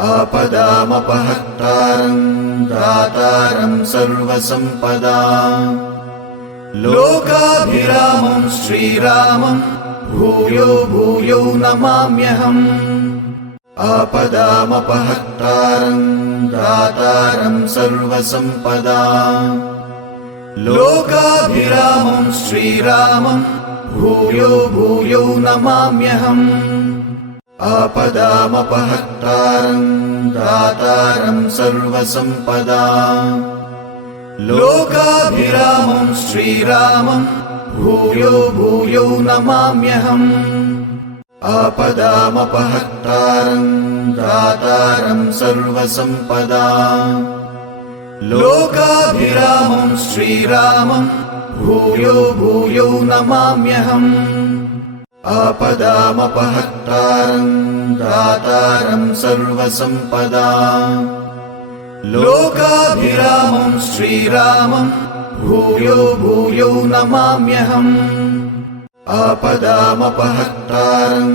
आपदामपहर्तारं दातारं सर्वसम्पदाम् लोकाभिरामं श्रीरामं भूयो भूयो नमाम्यहम् आपदामपहर्तारं दातारं सर्वसम्पदाम् लोकाभिरामं श्रीरामं भूयो भूयो नमाम्यहम् आपदामपहर्तारं दातारं सर्वसम्पदाम् लोकाभिरामं श्रीरामं भूयो भूयो नमाम्यहम् आपदामपहर्तारं दातारं सर्वसम्पदाम् लोकाभिरामं श्रीरामं भूयो भूयो नमाम्यहम् आपदामपहर्तारं दातारं सर्वसम्पदाम् लोकाभिरामं श्रीरामं भूयो भूयो नमाम्यहम् आपदामपहर्तारं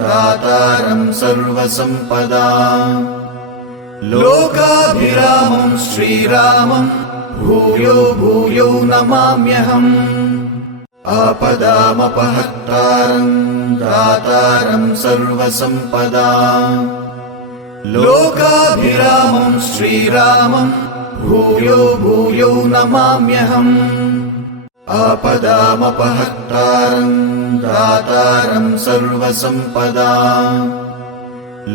दातारं सर्वसम्पदाम् लोकाभिरामं श्रीरामं भूयो भूयो नमाम्यहम् आपदामपहर्तारं दातारं सर्वसम्पदाम् लोकाभिरामं श्रीरामं भूयो भूयो नमाम्यहम् आपदामपहर्तारं दातारं सर्वसम्पदाम्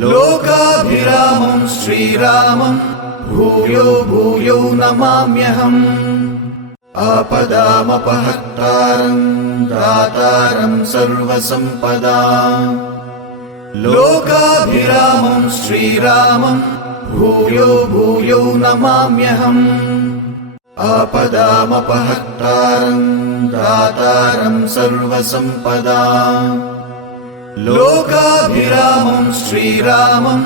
लोकाभिरामं श्रीरामं भूयो भूयो नमाम्यहम् आपदामपहर्तारं दातारं सर्वसम्पदाम् लोकाभिरामं श्रीरामं भूयो भूयो नमाम्यहम् आपदामपहर्तारं दातारं सर्वसम्पदाम् लोकाभिरामं श्रीरामं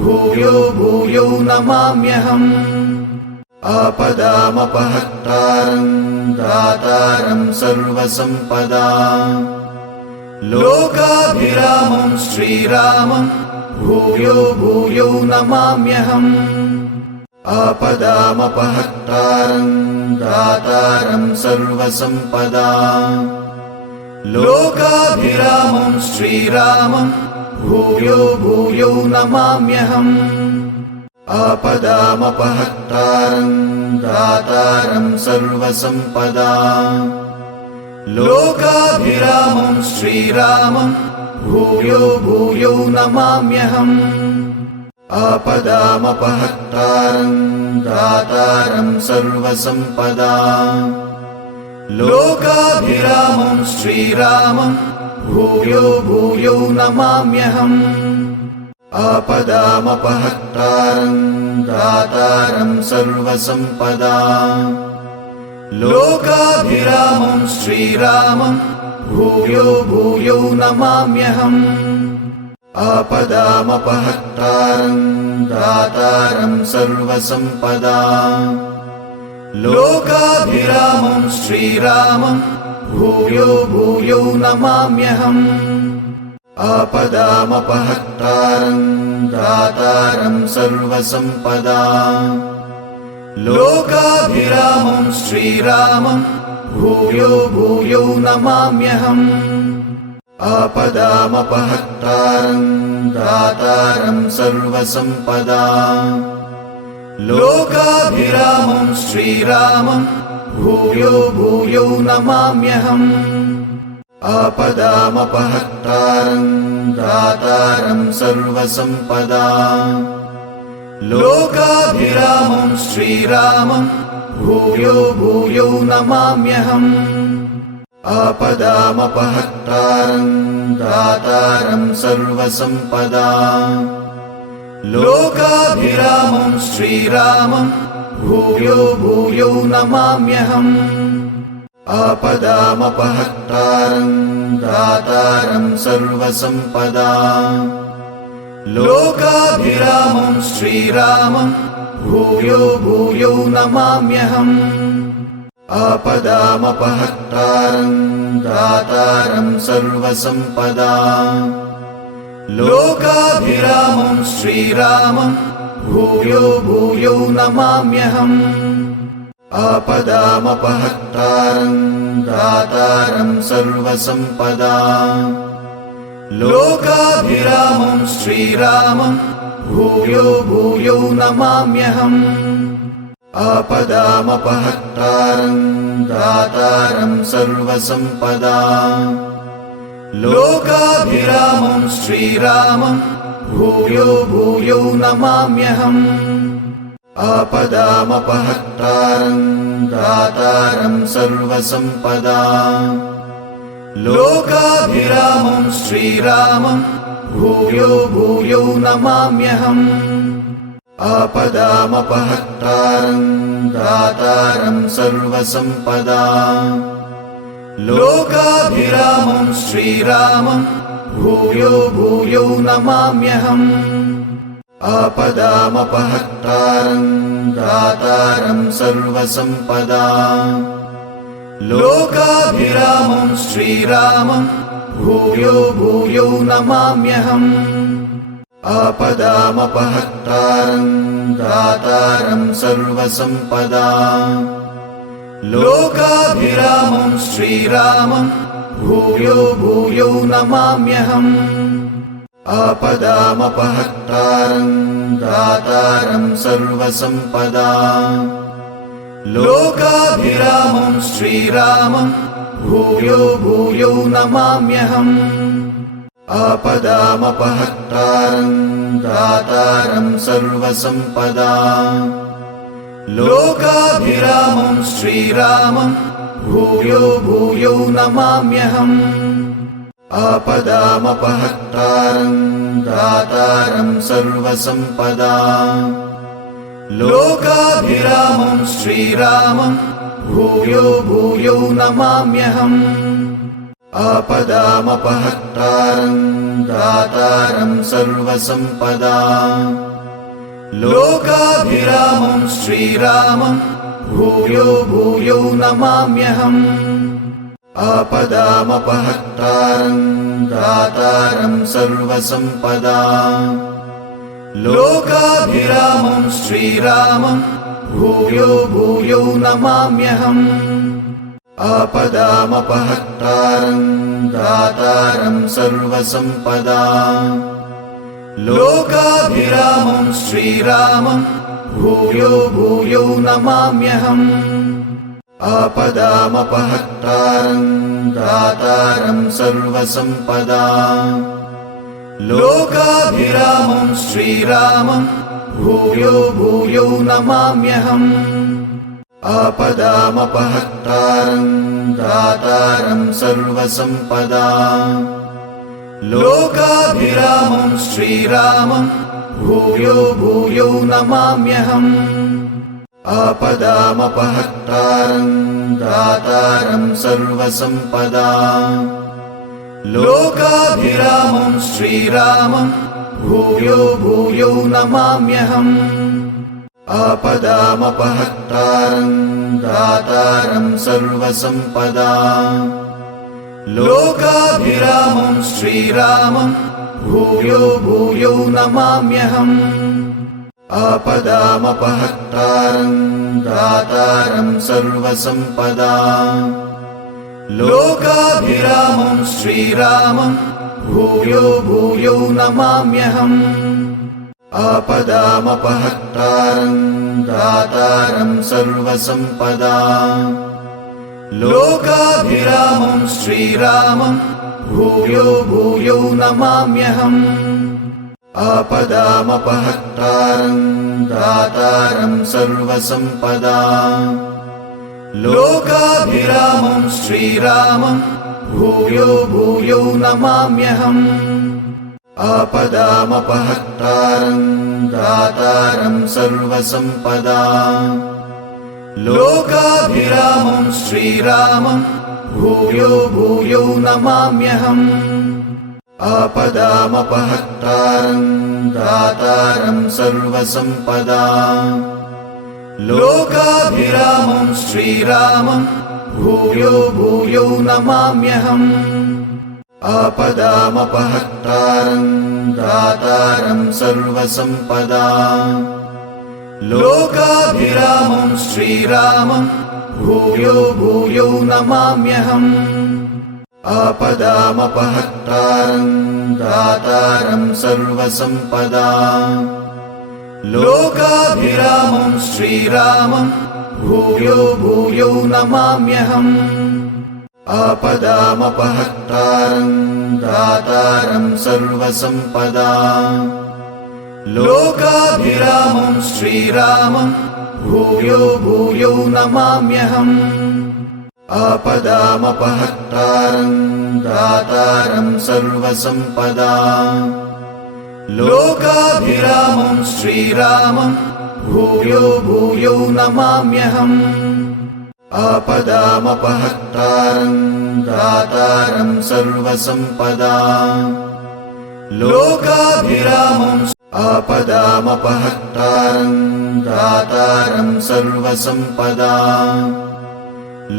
भूयो भूयो नमाम्यहम् आपदामपहर्तारं दातारं सर्वसम्पदाम् लोकाभिरामं श्रीरामं भूयो भूयो नमाम्यहम् आपदामपहर्तारं दातारं सर्वसम्पदाम् लोकाभिरामं श्रीरामं भूयो भूयो नमाम्यहम् आपदामपहर्तारं दातारं सर्वसम्पदाम् लोकाभिरामं श्रीरामं भूयो भूयो नमाम्यहम् आपदामपहर्तारं दातारं सर्वसम्पदाम् लोकाभिरामं श्रीरामं भूयो भूयो नमाम्यहम् आपदामपहर्तारं दातारं सर्वसम्पदाम् लोकाभिरामं श्रीरामं भूयो भूयो नमाम्यहम् आपदामपहर्तारं दातारं सर्वसम्पदाम् लोकाभिरामं श्रीरामं भूयो भूयो नमाम्यहम् आपदामपहर्तारं दातारं सर्वसम्पदाम् लोकाभिरामं श्रीरामं भूयो भूयो नमाम्यहम् आपदामपहर्तारं दातारं सर्वसम्पदाम् लोकाभिरामं श्रीरामं भूयो भूयो नमाम्यहम् आपदामपहर्तारं दातारं सर्वसम्पदाम् लोकाभिरामं श्रीरामं भूयो भूयो नमाम्यहम् आपदामपहर्तारं दातारं सर्वसम्पदाम् लोकाभिरामं श्रीरामं भूयो भूयो नमाम्यहम् आपदामपहर्तारं दातारं सर्वसम्पदाम् लोकाभिरामं श्रीरामं भूयो भूयो नमाम्यहम् आपदामपहर्तारं दातारं सर्वसम्पदाम् लोकाभिरामं श्रीरामं भूयो भूयो नमाम्यहम्। आपदामपहर्तारं दातारं सर्वसम्पदाम्। लोकाभिरामं श्रीरामं भूयो भूयो नमाम्यहम्। आपदामपहर्तारं दातारं सर्वसम्पदाम्। लोकाभिरामं श्रीरामं भूयो भूयो नमाम्यहम्। आपदामपहर्तारं दातारं सर्वसम्पदाम्। लोकाभिरामं श्रीरामं भूयो भूयो नमाम्यहम्। आपदामपहर्तारं दातारं सर्वसम्पदाम्। लोकाभिरामं श्रीरामं भूयो भूयो नमाम्यहम्। आपदामपहर्तारं दातारं सर्वसम्पदाम्। लोकाभिरामं श्रीरामं भूयो भूयो नमाम्यहम्। आपदामपहर्तारं दातारं सर्वसम्पदाम्। लोकाभिरामं श्रीरामं भूयो भूयो नमाम्यहम्। आपदामपहर्तारं दातारं सर्वसम्पदाम्। लोकाभिरामं श्रीरामं भूयो भूयो नमाम्यहम्। आपदामपहर्तारं दातारं सर्वसम्पदाम्। लोकाभिरामं श्रीरामं भूयो भूयो नमाम्यहम्। आपदामपहर्तारं दातारं सर्वसम्पदाम्। लोकाभिरामं श्रीरामं भूयो भूयो नमाम्यहम्। आपदामपहर्तारं दातारं सर्वसम्पदाम्। लोकाभिरामं श्रीरामं भूयो भूयो नमाम्यहम्। आपदामपहर्तारं दातारं सर्वसम्पदाम्। लोकाभिरामं श्रीरामं भूयो भूयो नमाम्यहम्। आपदामपहर्तारं दातारं सर्वसम्पदाम्। लोकाभिरामं श्रीरामं भूयो भूयो नमाम्यहम्। आपदामपहर्तारं दातारं सर्वसम्पदाम्। लोकाभिरामं श्रीरामं भूयो भूयो नमाम्यहम्। आपदामपहर्तारं दातारं सर्वसम्पदाम्। लोकाभिरामं श्रीरामं भूयो भूयो नमाम्यहम्। आपदामपहर्तारं दातारं सर्वसम्पदाम्। लोकाभिरामं श्रीरामं भूयो भूयो नमाम्यहम्। आपदामपहर्तारं दातारं सर्वसम्पदाम्। लोकाभिरामं श्रीरामं भूयो भूयो नमाम्यहम्। आपदामपहर्तारं दातारं सर्वसम्पदाम्। लोकाभिरामं श्रीरामं भूयो भूयो नमाम्यहम्। आपदामपहर्तारं दातारं सर्वसम्पदाम्। लोकाभिरामं श्रीरामं भूयो भूयो नमाम्यहम्। आपदामपहर्तारं दातारं सर्वसम्पदाम्। लोकाभिरामं श्रीरामं भूयो भूयो नमाम्यहम्। आपदामपहर्तारं दातारं सर्वसम्पदाम्। लोकाभिरामं श्रीरामं भूयो भूयो नमाम्यहम्। आपदामपहर्तारं दातारं सर्वसम्पदाम्। लोकाभिरामं श्रीरामं भूयो भूयो नमाम्यहम्। आपदामपहर्तारं दातारं सर्वसम्पदाम् लोकाभिरामं श्रीरामं भूयो भूयो नमाम्यहम् आपदामपहर्तारं दातारं सर्वसम्पदाम् लोकाभिरामं श्रीरामं भूयो भूयो नमाम्यहम् आपदामपहर्तारं दातारं सर्वसम्पदाम् लोकाभिरामं श्रीरामं भूयो भूयो नमाम्यहम् आपदामपहर्तारं दातारं सर्वसम्पदाम् लोकाभिरामं श्रीरामं भूयो भूयो नमाम्यहम् आपदामपहर्तारं दातारं सर्वसम्पदाम् लोकाभिरामं आपदामपहर्तारं दातारं सर्वसम्पदाम्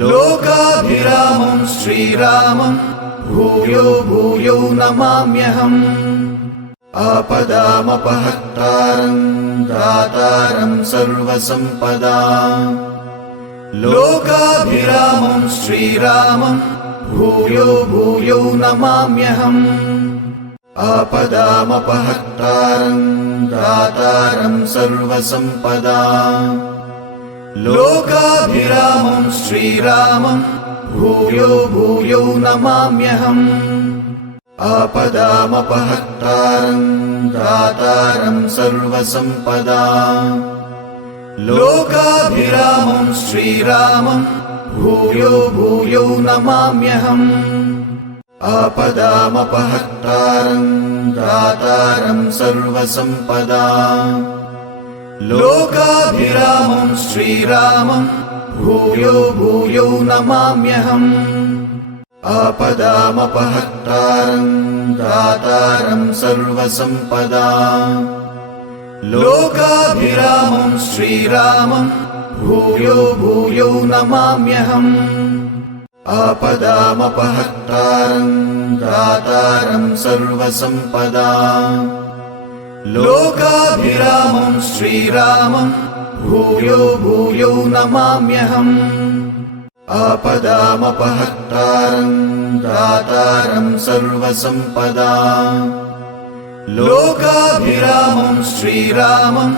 लोकाभिरामं श्रीरामं भूयो भूयो नमाम्यहम् आपदामपहर्तारं दातारं सर्वसम्पदाम् लोकाभिरामं श्रीरामं भूयो भूयो नमाम्यहम् आपदामपहर्तारं दातारं सर्वसम्पदाम् लोकाभिरामं श्रीरामं भूयो भूयो नमाम्यहम् आपदामपहर्तारं दातारं सर्वसम्पदाम् लोकाभिरामं श्रीरामं भूयो भूयो नमाम्यहम् आपदामपहर्तारं दातारं सर्वसम्पदाम् लोकाभिरामं श्रीरामं भूयो भूयो नमाम्यहम् आपदामपहर्तारं दातारं सर्वसम्पदाम् लोकाभिरामं श्रीरामं भूयो भूयो नमाम्यहम् आपदामपहर्तारं दातारं सर्वसम्पदाम् लोकाभिरामं श्रीरामं भूयो भूयो नमाम्यहम् आपदामपहर्तारं दातारं सर्वसम्पदाम् लोकाभिरामं श्रीरामं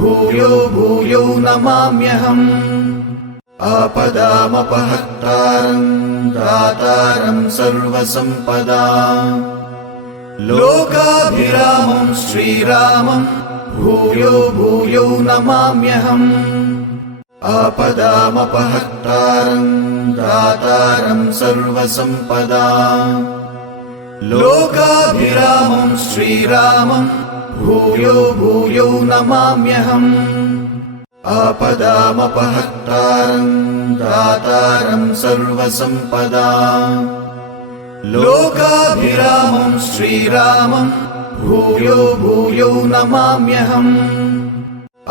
भूयो भूयो नमाम्यहम् आपदामपहर्तारं दातारं सर्वसम्पदाम् लोकाभिरामं श्रीरामं भूयो भूयो नमाम्यहम् आपदामपहर्तारं दातारं सर्वसम्पदाम् लोकाभिरामं श्रीरामं भूयो भूयो नमाम्यहम् आपदामपहर्तारं दातारं सर्वसम्पदाम् लोकाभिरामं श्रीरामं भूयो भूयो नमाम्यहम्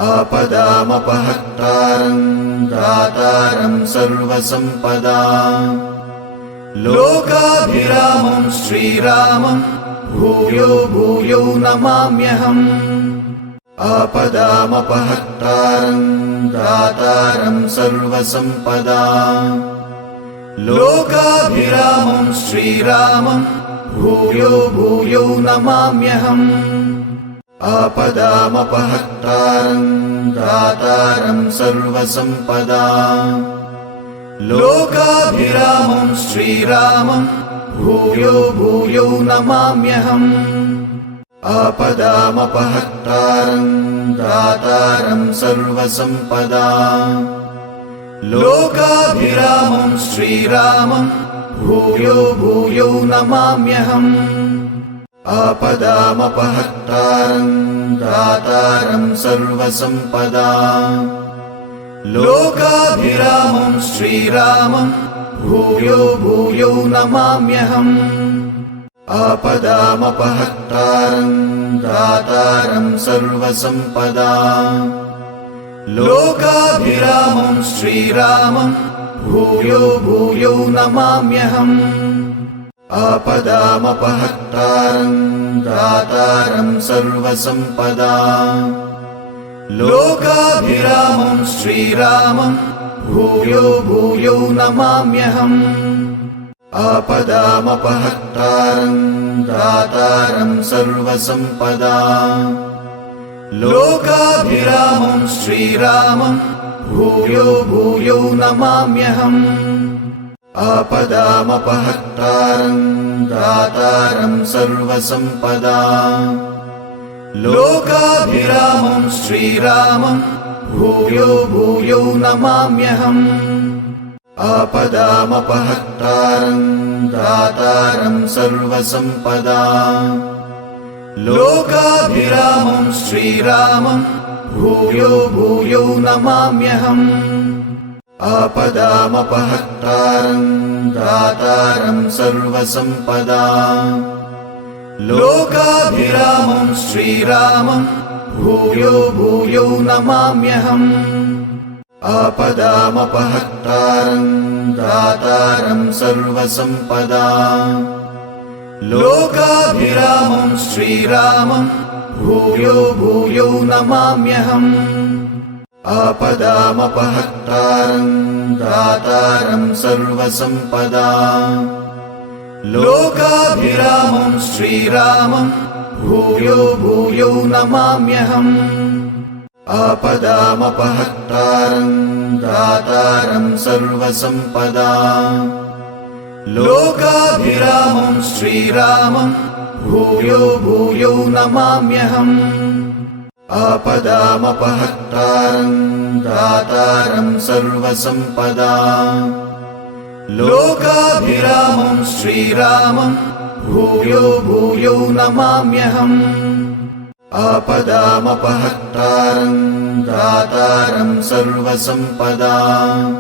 आपदामपहर्तारं दातारं सर्वसम्पदाम् लोकाभिरामं श्रीरामं भूयो भूयो नमाम्यहम् आपदामपहर्तारं दातारं सर्वसम्पदाम् लोकाभिरामं श्रीरामं भूयो भूयो नमाम्यहम् आपदामपहर्तारं दातारं सर्वसम्पदाम् लोकाभिरामं श्रीरामं भूयो भूयो नमाम्यहम् आपदामपहर्तारं दातारं सर्वसम्पदाम् लोकाभिरामं श्रीरामं भूयो भूयो नमाम्यहम् आपदामपहर्तारं दातारं सर्वसम्पदाम् लोकाभिरामं श्रीरामं भूयो भूयो नमाम्यहम् आपदामपहर्तारं दातारं सर्वसम्पदाम् लोकाभिरामं श्रीरामं भूयो भूयो नमाम्यहम् आपदामपहर्तारं दातारं सर्वसम्पदाम् लोकाभिरामं श्रीरामं भूयो भूयो नमाम्यहम् आपदामपहर्तारं दातारं सर्वसम्पदाम् लोकाभिरामं श्रीरामं भूयो भूयो नमाम्यहम् आपदामपहर्तारं दातारं सर्वसम्पदाम् लोकाभिरामं श्रीरामं भूयो भूयो नमाम्यहम् आपदामपहर्तारं दातारं सर्वसम्पदाम् लोकाभिरामं श्रीरामं भूयो भूयो नमाम्यहम् आपदामपहर्तारं दातारं सर्वसम्पदाम् लोकाभिरामं श्रीरामं भूयो भूयो नमाम्यहम् आपदामपहर्तारं दातारं सर्वसम्पदाम् लोकाभिरामं श्रीरामं भूयो भूयो नमाम्यहम् आपदामपहर्तारं दातारं सर्वसम्पदाम् लोकाभिरामं श्रीरामं भूयो भूयो नमाम्यहम् आपदामपहर्तारं दातारं सर्वसम्पदाम् लोकाभिरामं श्रीरामं भूयो भूयो नमाम्यहम् आपदामपहर्तारं दातारं सर्वसम्पदाम् लोकाभिरामं श्रीरामं भूयो भूयो नमाम्यहम् आपदामपहर्तारं दातारं सर्वसम्पदाम्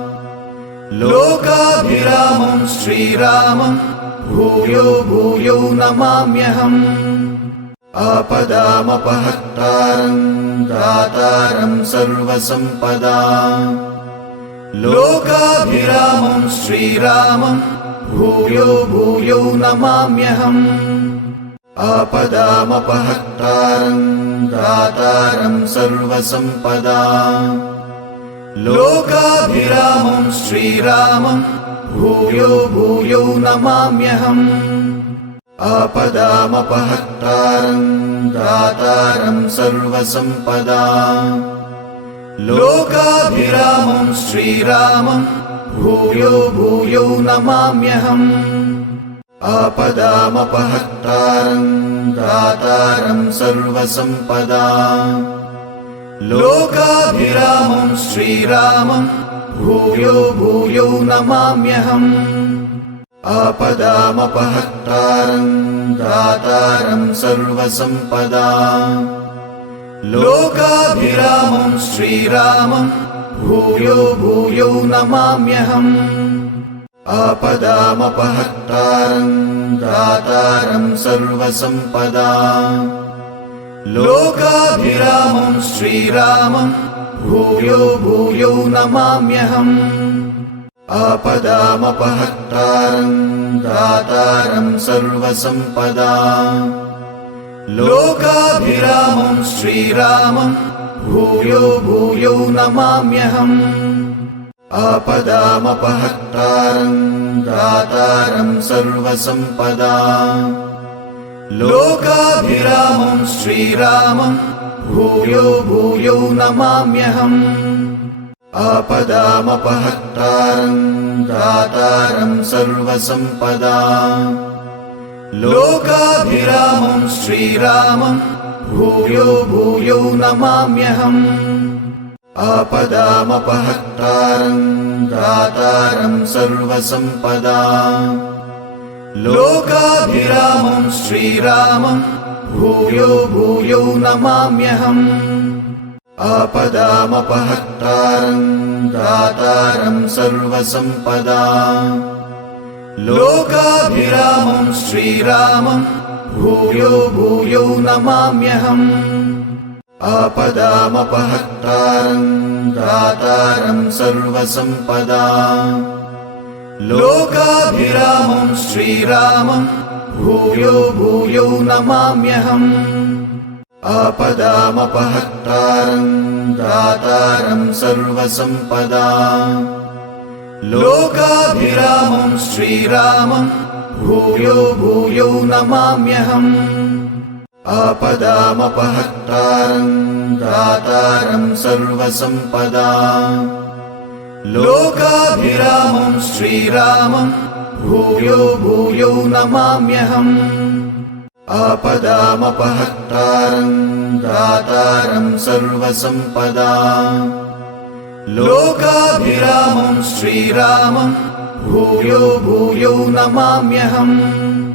लोकाभिरामं श्रीरामं भूयो भूयो नमाम्यहम् आपदामपहर्तारं दातारं सर्वसम्पदाम् लोकाभिरामं श्रीरामं भूयो भूयो नमाम्यहम् आपदामपहर्तारं दातारं सर्वसम्पदाम् लोकाभिरामं श्रीरामं भूयो भूयो नमाम्यहम् आपदामपहर्तारं दातारं सर्वसम्पदाम् लोकाभिरामं श्रीरामं भूयो भूयो नमाम्यहम् आपदामपहर्तारं दातारं सर्वसम्पदाम् लोकाभिरामं श्रीरामं भूयो भूयो नमाम्यहम् आपदामपहर्तारं दातारं सर्वसम्पदाम् लोकाभिरामं श्रीरामं भूयो भूयो नमाम्यहम् आपदामपहर्तारं दातारं सर्वसम्पदाम् लोकाभिरामं श्रीरामं भूयो भूयो नमाम्यहम् आपदामपहर्तारं दातारं सर्वसम्पदाम् लोकाभिरामं श्रीरामं भूयो भूयो नमाम्यहम् आपदामपहर्तारं दातारं सर्वसम्पदाम् लोकाभिरामं श्रीरामं भूयो भूयो नमाम्यहम् आपदामपहर्तारं दातारं सर्वसम्पदाम् लोकाभिरामं श्रीरामं भूयो भूयो नमाम्यहम् आपदामपहर्तारं दातारं सर्वसम्पदाम् लोकाभिरामं श्रीरामं भूयो भूयो नमाम्यहम् आपदामपहर्तारं दातारं सर्वसम्पदाम् लोकाभिरामं श्रीरामं भूयो भूयो नमाम्यहम् आपदामपहर्तारं दातारं सर्वसम्पदाम् लोकाभिरामं श्रीरामं भूयो भूयो नमाम्यहम्। आपदामपहर्तारं दातारं सर्वसम्पदाम्। लोकाभिरामं श्रीरामं भूयो भूयो नमाम्यहम्। आपदामपहर्तारं दातारं सर्वसम्पदाम्। लोकाभिरामं श्रीरामं भूयो भूयो नमाम्यहम्। आपदामपहर्तारं दातारं सर्वसम्पदाम्। लोकाभिरामं श्रीरामं भूयो भूयो नमाम्यहम्।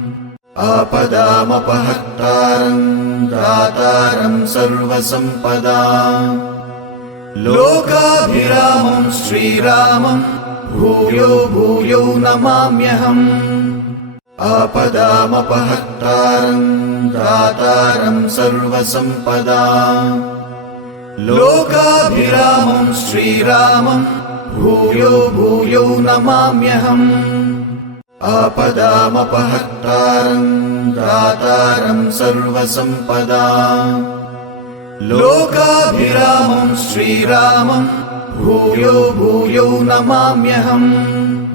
आपदामपहर्तारं दातारं सर्वसम्पदाम्। लोकाभिरामं श्रीरामं भूयो भूयो नमाम्यहम्। आपदामपहर्तारं दातारं सर्वसम्पदाम्। लोकाभिरामं श्रीरामं भूयो भूयो नमाम्यहम्। आपदामपहर्तारं दातारं सर्वसम्पदाम्। लोकाभिरामं श्रीरामं भूयो भूयो नमाम्यहम्।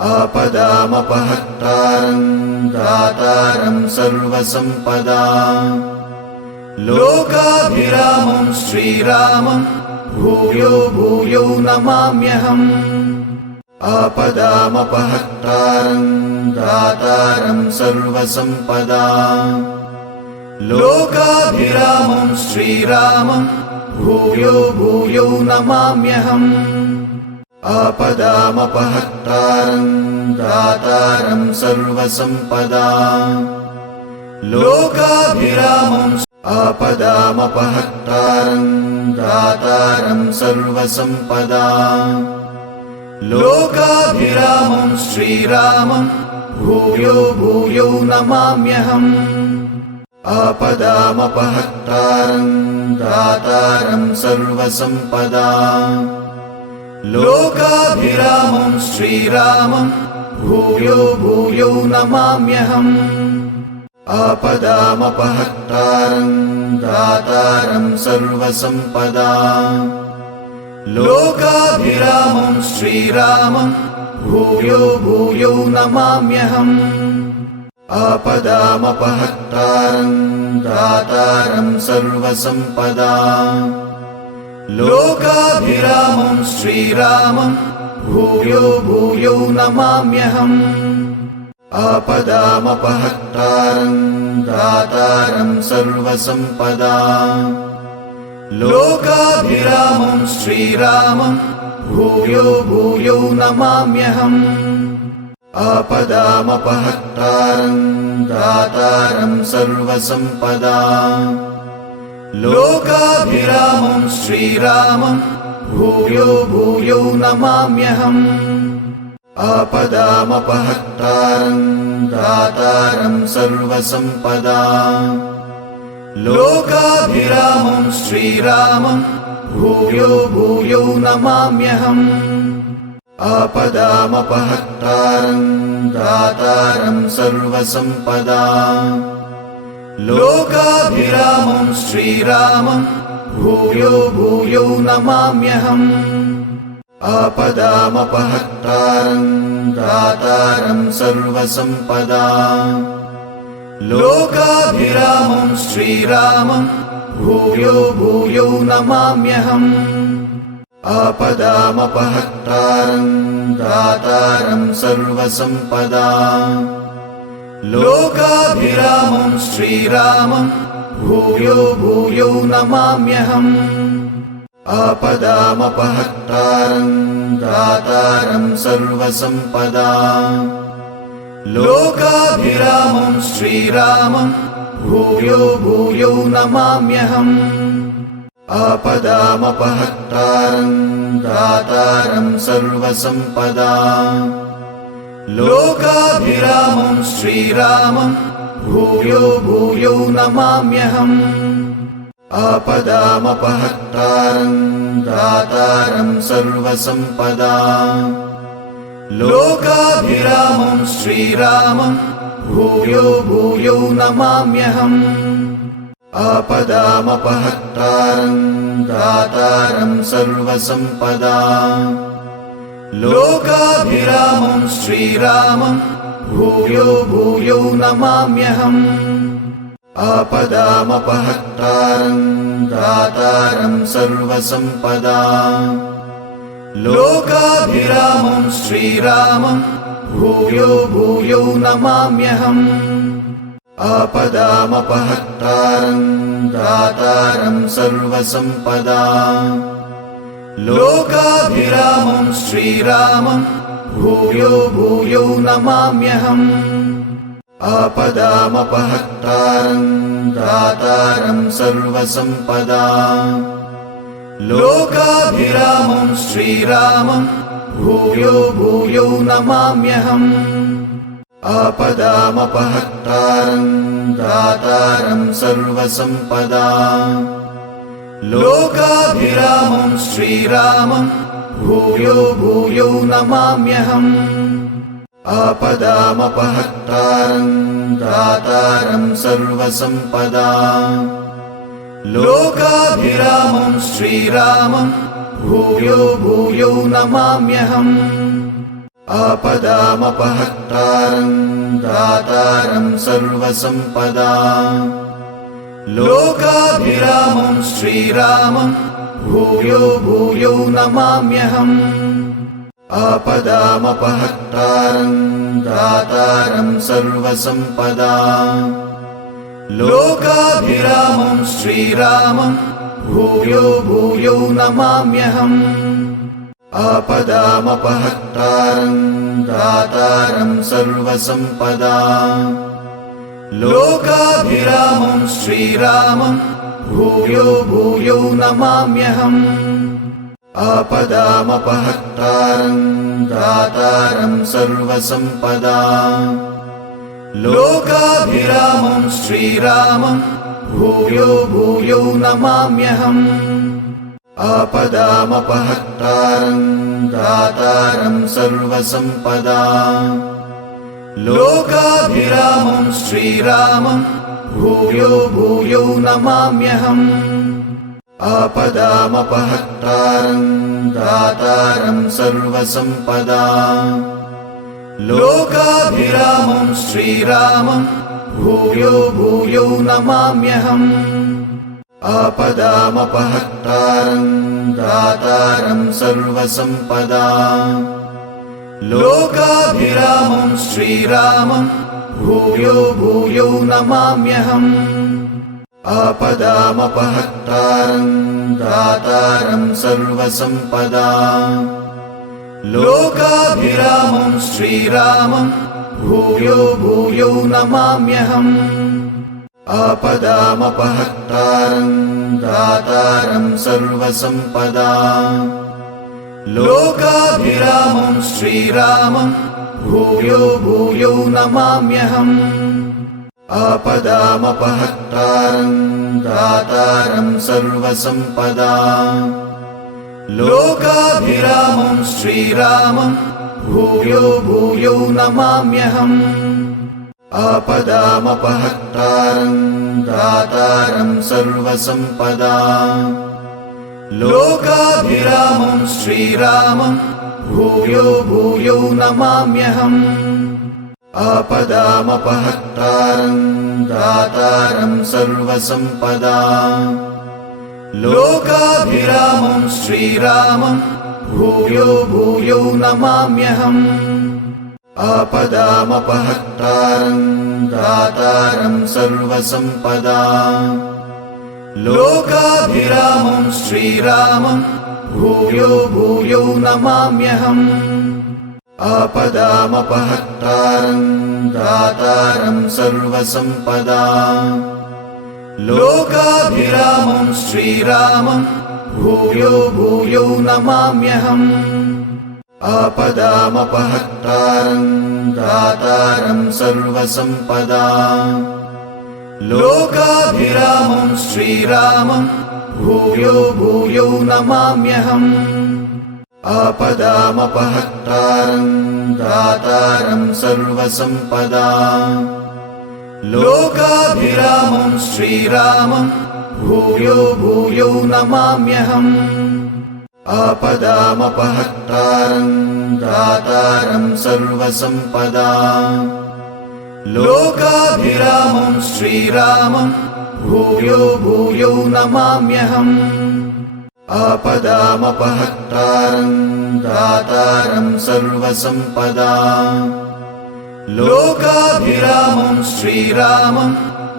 आपदामपहर्तारं दातारं सर्वसम्पदाम्। लोकाभिरामं श्रीरामं भूयो भूयो नमाम्यहम्। आपदामपहर्तारं दातारं सर्वसम्पदाम्। लोकाभिरामं श्रीरामं भूयो भूयो नमाम्यहम्। आपदामपहर्तारं दातारं सर्वसम्पदाम्। लोकाभिरामं आपदामपहर्तारं दातारं सर्वसम्पदाम्। लोकाभिरामं श्रीरामं भूयो भूयो नमाम्यहम्। आपदामपहर्तारं दातारं सर्वसम्पदाम्। लोकाभिरामं श्रीरामं भूयो भूयो नमाम्यहम्। आपदामपहर्तारं दातारं सर्वसम्पदाम्। लोकाभिरामं श्रीरामं भूयो भूयो नमाम्यहम्। आपदामपहर्तारं दातारं सर्वसम्पदाम्। लोकाभिरामं श्रीरामं भूयो भूयो नमाम्यहम्। आपदामपहर्तारं दातारं सर्वसम्पदाम्। लोकाभिरामं श्रीरामं भूयो भूयो नमाम्यहम्। आपदामपहर्तारं दातारं सर्वसम्पदाम्। लोकाभिरामं श्रीरामं भूयो भूयो नमाम्यहम्। आपदामपहर्तारं दातारं सर्वसम्पदाम्। लोकाभिरामं श्रीरामं भूयो भूयो नमाम्यहम्। आपदामपहर्तारं दातारं सर्वसम्पदाम्। लोकाभिरामं श्रीरामं भूयो भूयो नमाम्यहम्। आपदामपहर्तारं दातारं सर्वसम्पदाम्। लोकाभिरामं श्रीरामं भूयो भूयो नमाम्यहम्। आपदामपहर्तारं दातारं सर्वसम्पदाम्। लोकाभिरामं श्रीरामं भूयो भूयो नमाम्यहम्। आपदामपहर्तारं दातारं सर्वसम्पदाम्। लोकाभिरामं श्रीरामं भूयो भूयो नमाम्यहम्। आपदामपहर्तारं दातारं सर्वसम्पदाम्। लोकाभिरामं श्रीरामं भूयो भूयो नमाम्यहम्। आपदामपहर्तारं दातारं सर्वसम्पदाम्। लोकाभिरामं श्रीरामं भूयो भूयो नमाम्यहम् आपदामपहर्तारं दातारं सर्वसम्पदाम् लोकाभिरामं श्रीरामं भूयो भूयो नमाम्यहम् आपदामपहर्तारं दातारं सर्वसम्पदाम् लोकाभिरामं श्रीरामं भूयो भूयो नमाम्यहम् आपदामपहर्तारं दातारं सर्वसम्पदाम् लोकाभिरामं श्रीरामं भूयो भूयो नमाम्यहम् आपदामपहर्तारं दातारं सर्वसम्पदाम् लोकाभिरामं श्रीरामं भूयो भूयो नमाम्यहम् आपदामपहर्तारं दातारं सर्वसम्पदाम् लोकाभिरामं श्रीरामं भूयो भूयो नमाम्यहम् आपदामपहर्तारं दातारं सर्वसम्पदाम् लोकाभिरामं श्रीरामं भूयो भूयो नमाम्यहम् आपदामपहर्तारं दातारं सर्वसम्पदाम् लोकाभिरामं श्रीरामं भूयो भूयो नमाम्यहम् आपदामपहर्तारं दातारं सर्वसम्पदाम् लोकाभिरामं श्रीरामं भूयो भूयो नमाम्यहम् आपदामपहर्तारं दातारं सर्वसम्पदाम् लोकाभिरामं श्रीरामं भूयो भूयो नमाम्यहम् आपदामपहर्तारं दातारं सर्वसम्पदाम् लोकाभिरामं श्रीरामं भूयो भूयो नमाम्यहम् आपदामपहर्तारं दातारं सर्वसम्पदाम् लोकाभिरामं श्रीरामं भूयो भूयो नमाम्यहम् आपदामपहर्तारं दातारं सर्वसम्पदाम् लोकाभिरामं श्रीरामं भूयो भूयो नमाम्यहम् आपदामपहर्तारं दातारं सर्वसम्पदाम् लोकाभिरामं श्रीरामं भूयो भूयो नमाम्यहम् आपदामपहर्तारं दातारं सर्वसम्पदाम् लोकाभिरामं श्रीरामं भूयो भूयो नमाम्यहम् आपदामपहर्तारं दातारं सर्वसम्पदाम् लोकाभिरामं श्रीरामं भूयो भूयो नमाम्यहम् आपदामपहर्तारं दातारं सर्वसम्पदाम् लोकाभिरामं श्रीरामं भूयो भूयो नमाम्यहम् आपदामपहर्तारं दातारं सर्वसम्पदाम् लोकाभिरामं श्रीरामं भूयो भूयो नमाम्यहम् आपदामपहर्तारं दातारं सर्वसम्पदाम् लोकाभिरामं श्रीरामं भूयो भूयो नमाम्यहम् आपदामपहर्तारं दातारं सर्वसम्पदाम् लोकाभिरामं श्रीरामं भूयो भूयो नमाम्यहम् आपदामपहर्तारं दातारं सर्वसम्पदाम् लोकाभिरामं श्रीरामं भूयो भूयो नमाम्यहम् आपदामपहर्तारं दातारं सर्वसम्पदाम् लोकाभिरामं श्रीरामं भूयो भूयो नमाम्यहम् आपदामपहर्तारं दातारं सर्वसम्पदाम् लोकाभिरामं श्रीरामं भूयो भूयो नमाम्यहम् आपदामपहर्तारं दातारं सर्वसम्पदाम् लोकाभिरामं श्रीरामं भूयो भूयो नमाम्यहम् आपदामपहर्तारं दातारं सर्वसम्पदाम् लोकाभिरामं श्रीरामं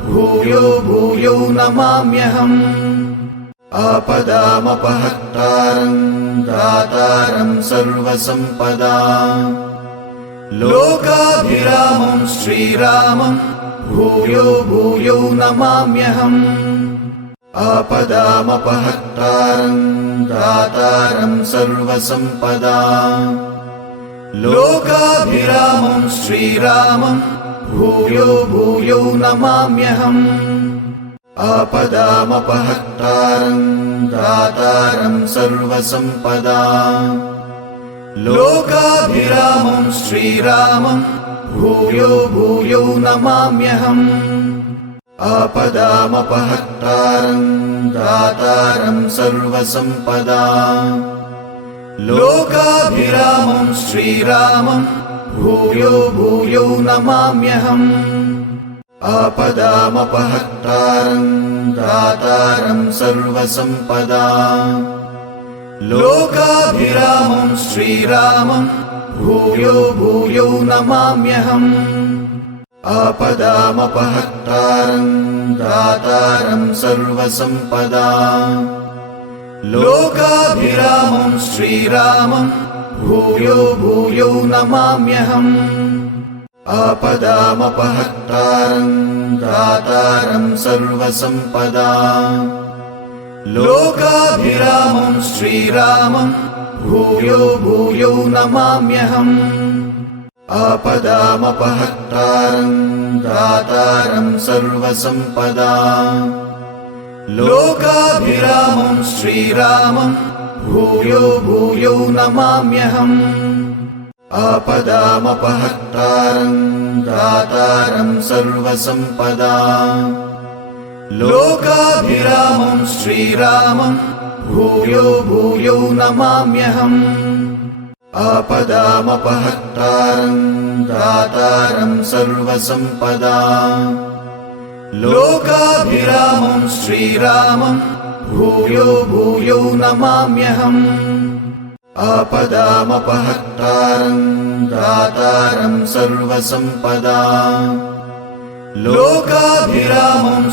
भूयो भूयो नमाम्यहम् आपदामपहर्तारं दातारं सर्वसम्पदाम् लोकाभिरामं श्रीरामं भूयो भूयो नमाम्यहम् आपदामपहर्तारं दातारं सर्वसम्पदाम् लोकाभिरामं श्रीरामं भूयो भूयो नमाम्यहम् आपदामपहर्तारं दातारं सर्वसम्पदाम् लोकाभिरामं श्रीरामं भूयो भूयो नमाम्यहम् आपदामपहर्तारं दातारं सर्वसम्पदाम् लोकाभिरामं श्रीरामं भूयो भूयो नमाम्यहम् आपदामपहर्तारं दातारं सर्वसम्पदाम् लोकाभिरामं श्रीरामं भूयो भूयो नमाम्यहम् आपदामपहर्तारं दातारं सर्वसम्पदाम् लोकाभिरामं श्रीरामं भूयो भूयो नमाम्यहम् आपदामपहर्तारं दातारं सर्वसम्पदाम् लोकाभिरामं श्रीरामं भूयो भूयो नमाम्यहम् आपदामपहर्तारं दातारं सर्वसम्पदाम् लोकाभिरामं श्रीरामं भूयो भूयो नमाम्यहम् आपदामपहर्तारं दातारं सर्वसम्पदाम् लोकाभिरामं श्रीरामं भूयो भूयो नमाम्यहम् आपदामपहर्तारं दातारं सर्वसम्पदाम् लोकाभिरामं श्रीरामं भूयो भूयो नमाम्यहम् आपदामपहर्तारं दातारं सर्वसम्पदाम् लोकाभिरामं